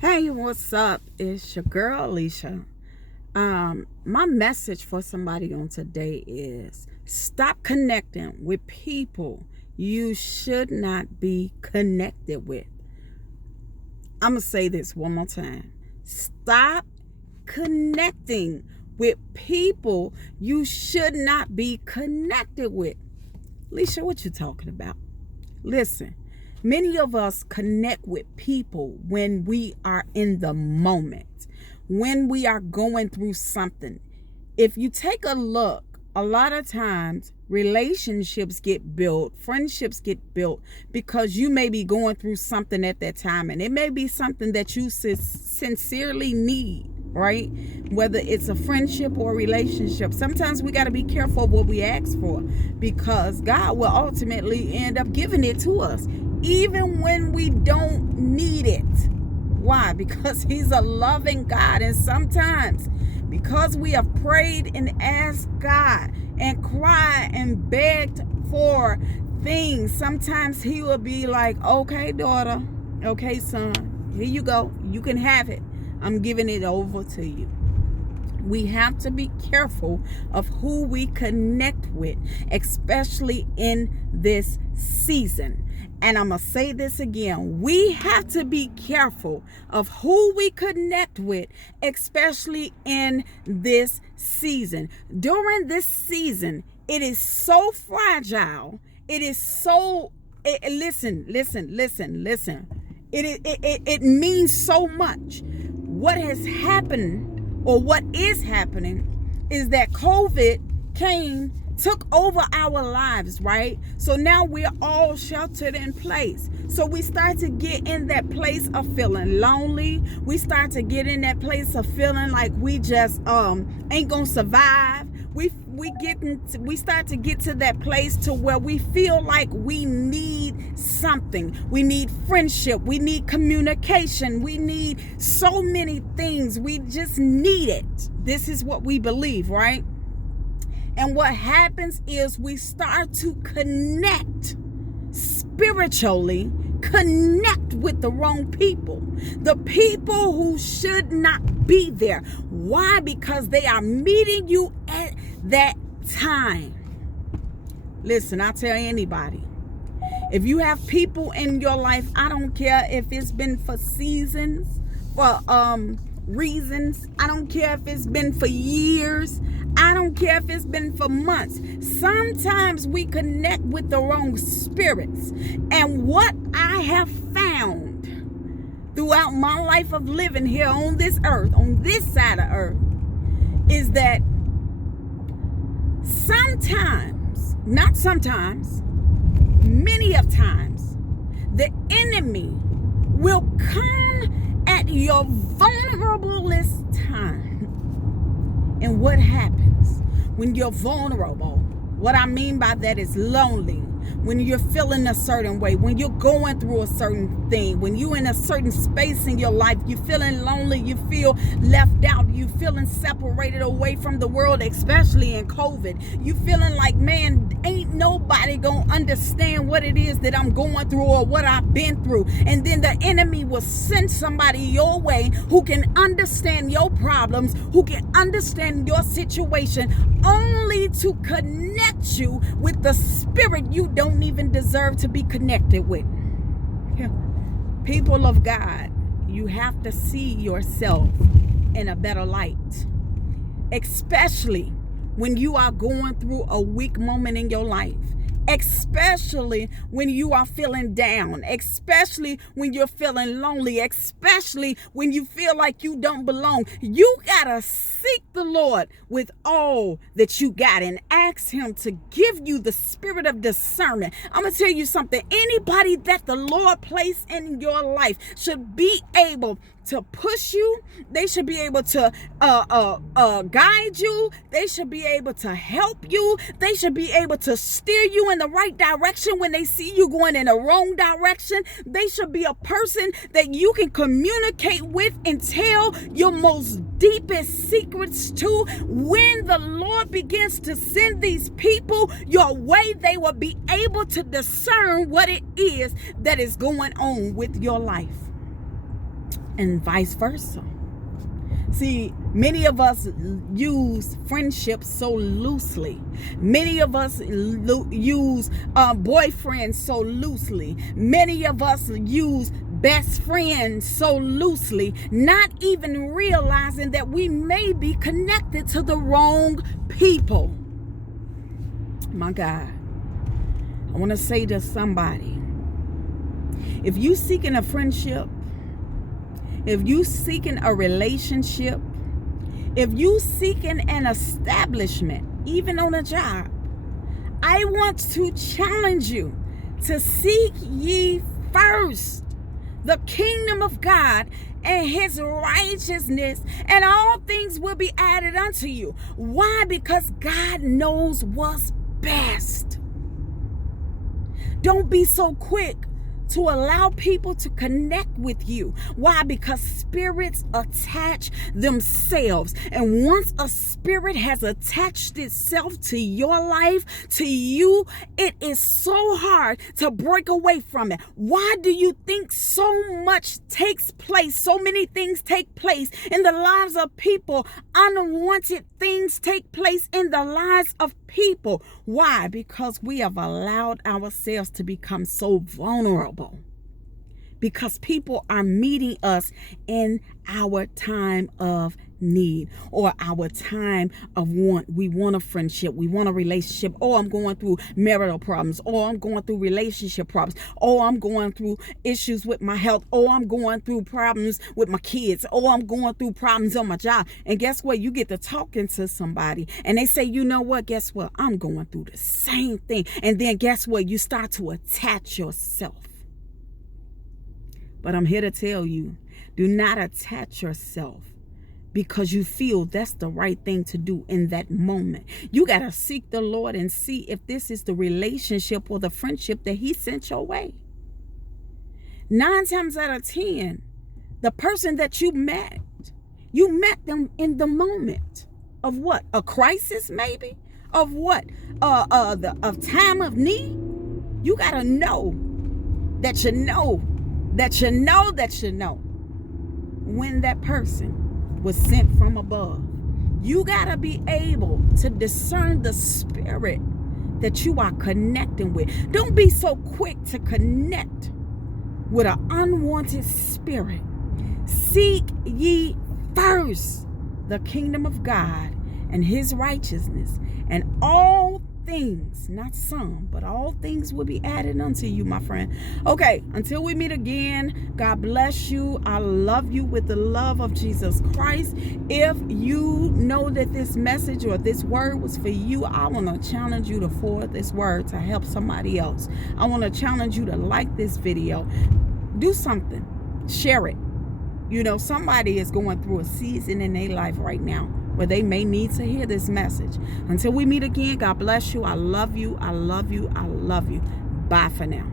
Hey, what's up? It's your girl Alicia. My message for somebody on today is stop connecting with people you should not be connected with. I'm gonna say this one more time. Stop connecting with people you should not be connected with. Alicia, what you talking about? Listen, many of us connect with people when we are in the moment, when we are going through something. If you take a look, a lot of times relationships get built, friendships get built because you may be going through something at that time, and it may be something that you sincerely need, right? Whether it's a friendship or a relationship. Sometimes we got to be careful of what we ask for, because God will ultimately end up giving it to us even when we don't need it. Why? Because he's a loving God, and sometimes because we have prayed and asked God and cried and begged for things, sometimes he will be like, okay, daughter, okay, son, here you go, you can have it, I'm giving it over to you. We have to be careful of who we connect with, especially in this season. And I'm going to say this again. We have to be careful of who we connect with, especially in this season. During this season, it is so fragile. It is so, listen. It means so much. What has happened, or what is happening, is that COVID took over our lives, right? So now we're all sheltered in place. So we start to get in that place of feeling lonely. We start to get in that place of feeling like we just ain't gonna survive. We start to get to that place to where we feel like we need something. We need friendship. We need communication. We need so many things. We just need it. This is what we believe, right? And what happens is we start to connect spiritually, connect with the wrong people, the people who should not be there. Why? Because they are meeting you at that time. Listen, I tell anybody, if you have people in your life, I don't care if it's been for seasons, for reasons, I don't care if it's been for years, I don't care if it's been for months. Sometimes we connect with the wrong spirits. And what I have found throughout my life of living here on this earth, on this side of earth, is that sometimes, not sometimes, many of times, the enemy will come at your vulnerablest time. And what happens when you're vulnerable? What I mean by that is lonely. When you're feeling a certain way, when you're going through a certain thing, when you're in a certain space in your life, you're feeling lonely, you feel left out, you feeling separated away from the world, especially in COVID. You feeling like, man, ain't nobody gonna understand what it is that I'm going through or what I've been through. And then the enemy will send somebody your way who can understand your problems, who can understand your situation, only to connect you with the spirit you don't even deserve to be connected with. People of God, you have to see yourself in a better light, especially when you are going through a weak moment in your life, especially when you are feeling down, especially when you're feeling lonely, especially when you feel like you don't belong. You gotta seek the Lord with all that you got and ask him to give you the spirit of discernment. I'm gonna tell you something. Anybody that the Lord placed in your life should be able to push you. They should be able to guide you. They should be able to help you. They should be able to steer you in the right direction when they see you going in the wrong direction. They should be a person that you can communicate with and tell your most deepest secrets to. When the Lord begins to send these people your way, they will be able to discern what it is that is going on with your life. and vice versa. See, many of us use friendship so loosely. Many of us use boyfriends so loosely. Many of us use best friends so loosely, not even realizing that we may be connected to the wrong people. My God, I want to say to somebody, if you seeking a friendship, if you seeking a relationship, if you seeking an establishment, even on a job, I want to challenge you to seek ye first the kingdom of God and his righteousness, and all things will be added unto you. Why? Because God knows what's best. Don't be so quick to allow people to connect with you. Why? Because spirits attach themselves. And once a spirit has attached itself to your life, to you, it is so hard to break away from it. Why do you think so much takes place? So many things take place in the lives of people. Unwanted things take place in the lives of people. Why? Because we have allowed ourselves to become so vulnerable. Because people are meeting us in our time of need or our time of want. We want a friendship. We want a relationship. Oh, I'm going through marital problems. Oh, I'm going through relationship problems. Oh, I'm going through issues with my health. Oh, I'm going through problems with my kids. Oh, I'm going through problems on my job. And guess what? You get to talking to somebody and they say, you know what? Guess what? I'm going through the same thing. And then guess what? You start to attach yourself. But I'm here to tell you, do not attach yourself because you feel that's the right thing to do in that moment. You got to seek the Lord and see if this is the relationship or the friendship that he sent your way. 9 times out of 10, the person that you met them in the moment of what? A crisis maybe? Of what? Of time of need? You got to know that you know when that person was sent from above. You got to be able to discern the spirit that you are connecting with. Don't be so quick to connect with an unwanted spirit. Seek ye first the kingdom of God and his righteousness, and all things, not some, but all things will be added unto you, my friend. Okay, until we meet again, God bless you. I love you with the love of Jesus Christ. If you know that this message or this word was for you, I want to challenge you to forward this word to help somebody else. I want to challenge you to like this video. Do something. Share it. You know, somebody is going through a season in their life right now where they may need to hear this message. Until we meet again, God bless you. I love you. I love you. I love you. Bye for now.